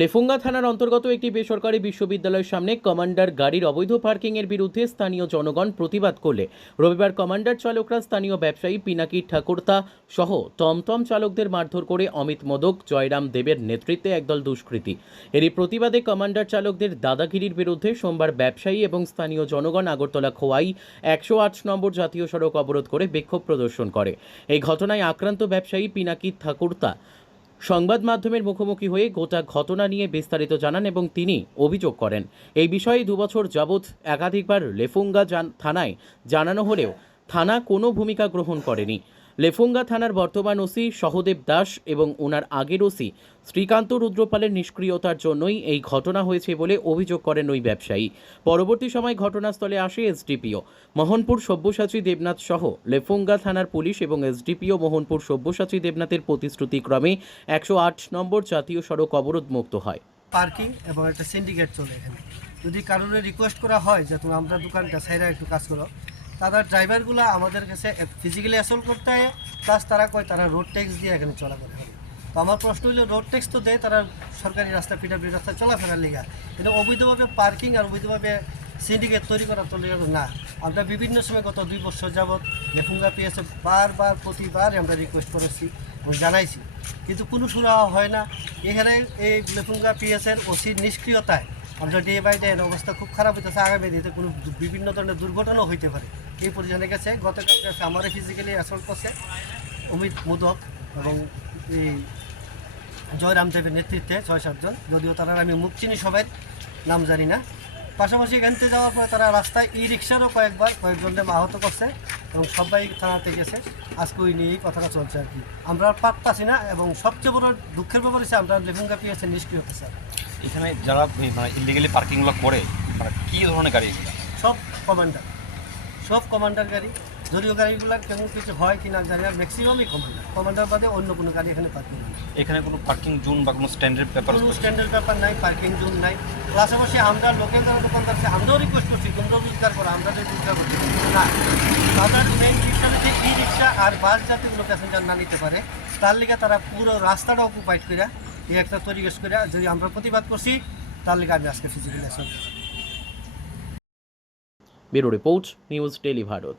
লেফুঙ্গা থানার অন্তর্গত একটি বেসরকারি বিশ্ববিদ্যালয়ের সামনে কমান্ডার গাড়ির অবৈধ পার্কিংয়ের বিরুদ্ধে স্থানীয় জনগণ প্রতিবাদ করলে। রবিবার কমান্ডার চালকরা স্থানীয় ব্যবসায়ী পিনাকি ঠাকুরতা সহ টমটম চালকদের মারধর করে অমিত মোদক, জয়রাম দেবের নেতৃত্বে একদল দুষ্কৃতী। এরই প্রতিবাদে কমান্ডার চালকদের দাদাগিরির বিরুদ্ধে সোমবার ব্যবসায়ী এবং স্থানীয় জনগণ আগরতলা খোয়াই একশো আট নম্বর জাতীয় সড়ক অবরোধ করে বিক্ষোভ প্রদর্শন করে। এই ঘটনায় আক্রান্ত ব্যবসায়ী পিনাকি ঠাকুরতা সংবাদ মাধ্যমের মুখোমুখি হয়ে গোটা ঘটনা নিয়ে বিস্তারিত জানান এবং তিনি অভিযোগ করেন। এই বিষয়ে দুবছর যাবৎ একাধিকবার লেফুঙ্গা থানায় জানানো হলেও থানা কোনো ভূমিকা গ্রহণ করেনি। লেফুঙ্গা থানার বর্তমান ওসি সহদেব দাস এবং ওনার আগের ওসি শ্রীকান্ত রুদ্রপালের নিষ্ক্রিয়তার জন্যই এই ঘটনা হয়েছে বলে অভিযোগ করেন ওই ব্যবসায়ী। পরবর্তী সময় ঘটনাস্থলে আসে এসডিপিও। মোহনপুর সব্যসাচী দেবনাথ সহ লেফুঙ্গা থানার পুলিশ এবং এসডিপিও মোহনপুর সব্যসাচী দেবনাথের প্রতিশ্রুতিক্রমে একশো আট নম্বর জাতীয় সড়ক অবরোধ মুক্ত হয়। পার্কিং এবং একটা সিন্ডিকেট চলে এখানে। যদি কারোর রিকোয়েস্ট করা হয় যে তুমি আমরা দোকানটা সাইডে একটু কাজ করো তারা ড্রাইভারগুলো আমাদের কাছে ফিজিক্যালি অ্যাসল্ট করতে হয় প্লাস তারা কয় তারা রোড ট্যাক্স দিয়ে এখানে চলাফেরা করে। তো আমার প্রশ্ন হলো রোড ট্যাক্স তো দেয় তারা সরকারি রাস্তা পিডাব্লিউ রাস্তা চলাফেরার লিগা। কিন্তু অবৈধভাবে পার্কিং আর অবৈধভাবে সিন্ডিকেট তৈরি করা তো না। আমরা বিভিন্ন সময় গত দুই বছর যাবৎ লেফুঙ্গা পিএসএ বারবার, প্রতিবার আমরা রিকোয়েস্ট করেছি এবং জানাইছি। কিন্তু কোনো সুরাহা হয় না। এখানে এই লেফুঙ্গা পিএসের ওসির নিষ্ক্রিয়তায় আমরা ডে বাই ডে অবস্থা খুব খারাপ হইতেছে আগামী দিতে কোনো বিভিন্ন ধরনের দুর্ঘটনাও হইতে পারে। এই পরিজনে গেছে, গতকাল গেছে, আমারও ফিজিক্যালি অ্যাসল্ট করছে, অমিত মোদক এবং এই জয়রাম দেবের নেতৃত্বে ছয় সাতজন যদিও তারা আমি মুখ চিনি সবাই, নাম জানি না। পাশাপাশি এখান যাওয়ার পরে তারা রাস্তায় ই রিক্সারও কয়েকবার কয়েকজনকে আহত করছে এবং সবাই থানাতে গেছে। আজকে ওই নিয়েই কথাটা চলছে আর কি। আমরা পারতাছি না এবং সবচেয়ে বড় দুঃখের ব্যাপার হচ্ছে আমরা লেফুঙ্গা পিএসে নিষ্ক্রিয় স্যার এখানে যারা মানে ইলিগেলি পার্কিংগুলো করে মানে কী ধরনের গাড়ি এগুলো? সব কমান্ডার সব কমান্ডার গাড়ি। যদিও গাড়িগুলোর কেমন কিছু হয় কিনা জানি না ম্যাক্সিমামই কমান্ডার কমান্ডার বাদে অন্য কোনো গাড়ি এখানে পার্কিং নেই। এখানে কোনো পার্কিং জোন বা কোনো স্ট্যান্ডার্ড ব্যাপার কোনো স্ট্যান্ডার্ড ব্যাপার নাই পার্কিং জোন নাই। পাশাপাশি আমরা লোকেল যারা দোকানদার আছে আমরাও রিকোয়েস্ট করছি তোমরাও রোজগার করো আমরা রোজগার করছি। না তাদের মেইন বিষয় হচ্ছে ই রিক্সা আর বাস জাতীয়গুলো প্যাসেঞ্জার না নিতে পারে তার লিগে তারা পুরো রাস্তাটা অকুপাইড করে এই একটা পরিবেশ করে যদি আমরা প্রতিবাদ করছি, তার লিগে আমি আজকে physical bureau news tele Bharat.